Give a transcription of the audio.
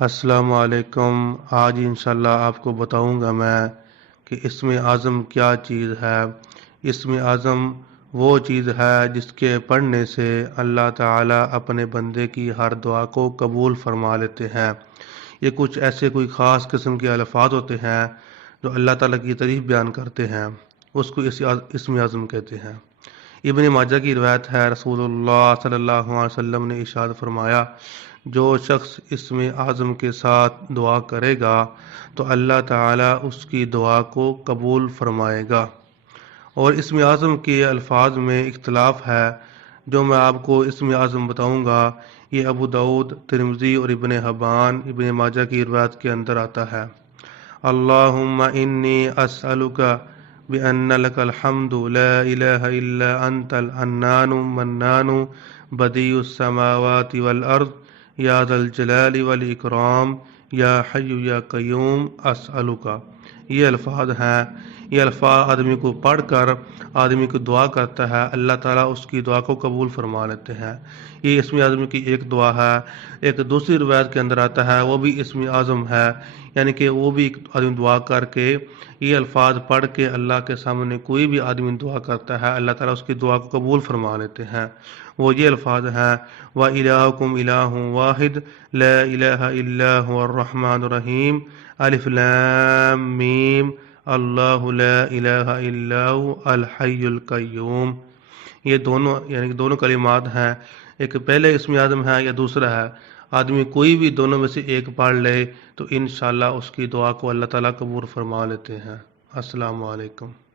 السلام علیکم۔ آج انشاءاللہ آپ کو بتاؤں گا میں کہ اسم اعظم کیا چیز ہے۔ اسم اعظم وہ چیز ہے جس کے پڑھنے سے اللہ تعالیٰ اپنے بندے کی ہر دعا کو قبول فرما لیتے ہیں۔ یہ کچھ ایسے کوئی خاص قسم کے الفاظ ہوتے ہیں جو اللہ تعالیٰ کی تعریف بیان کرتے ہیں، اس کو اسم اعظم کہتے ہیں۔ ابن ماجہ کی روایت ہے، رسول اللہ صلی اللہ علیہ وسلم نے ارشاد فرمایا، جو شخص اسم اعظم کے ساتھ دعا کرے گا تو اللہ تعالیٰ اس کی دعا کو قبول فرمائے گا۔ اور اسم اعظم کے الفاظ میں اختلاف ہے۔ جو میں آپ کو اسم اعظم بتاؤں گا یہ ابو داؤد، ترمذی اور ابن حبان، ابن ماجہ کی روایت کے اندر آتا ہے۔ اللہم انی اسألک بأن لك الحمد لا إله إلا أنت الحنان منان بديع السماوات والأرض یا ذا الجلال والإکرام یا حی یا قیوم اسألک۔ یہ الفاظ ہیں، یہ الفاظ آدمی کو پڑھ کر آدمی کو دعا کرتا ہے، اللہ تعالیٰ اس کی دعا کو قبول فرما لیتے ہیں۔ یہ اسم اعظم کی ایک دعا ہے۔ ایک دوسری روایت کے اندر آتا ہے، وہ بھی اسم اعظم ہے، یعنی کہ وہ بھی آدمی دعا کر کے یہ الفاظ پڑھ کے اللہ کے سامنے کوئی بھی آدمی دعا کرتا ہے، اللہ تعالیٰ اس کی دعا کو قبول فرما لیتے ہیں۔ وہ یہ الفاظ ہیں، وَإِلَٰهُكُمْ إِلَٰهٌ وَاحِدٌ لَا إِلَٰهَ إِلَّا هُوَ الرَّحْمَٰنُ الرَّحِيمُ الف لام میم اللہ لا الہ الا هو الحی القیوم۔ یہ دونوں یعنی کہ دونوں کلمات ہیں، ایک پہلے اسم اعظم ہے یا دوسرا ہے۔ آدمی کوئی بھی دونوں میں سے ایک پڑھ لے تو انشاءاللہ اس کی دعا کو اللہ تعالیٰ قبول فرما لیتے ہیں۔ السلام علیکم۔